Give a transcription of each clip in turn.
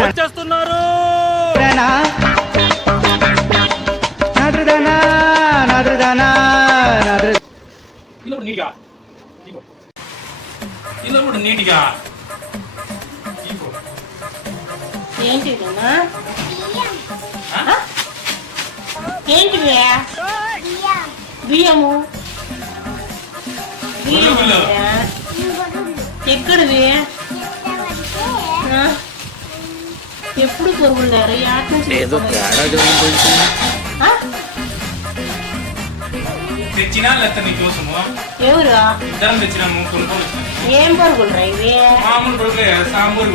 వచ్చేస్తున్నారు. నీటిగా ఏంటి ఏంటి బియ్యము ఎక్కడివి ఎప్పుడు కొరుగులేరు తెచ్చినా లేకపోతే నీ కోసము ఎవరు ఇద్దరం తెచ్చినాము కొనుక్కొని ఏం పరుగులు ఇవి మామూలు పరుగులే సాంబూరు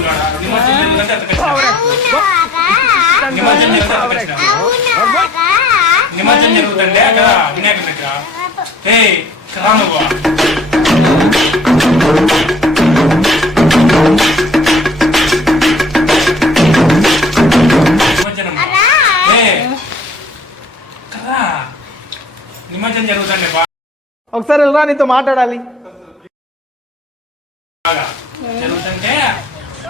నిమజ్జనం జరుగుతుండే కదా వినాయకుడి దగ్గర రానువా నిమజ్జనం జరుగుతుండే ఒకసారి వెళ్ళరా నీతో మాట్లాడాలి జరుగుతుంటే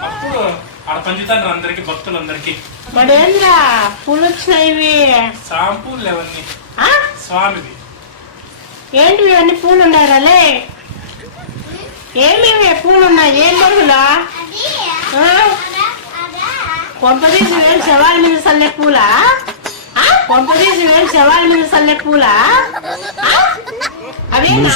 అప్పుడు ఆడ పంచుతారు అందరికి భక్తులందరికి మడేంద్రా పూలు వచ్చినాయి సాంపూలు అవన్నీ స్వామిది ఏంటి అన్ని పూలు ఉన్నారాలే ఏమేమి పూలు ఉన్నాయి ఏం పరుగులా కొంపదీసి వేలు శవాల మీద చల్లే పూలా కొంపదీసి వేలు శవాల మీద చల్లే పూలా అవేనా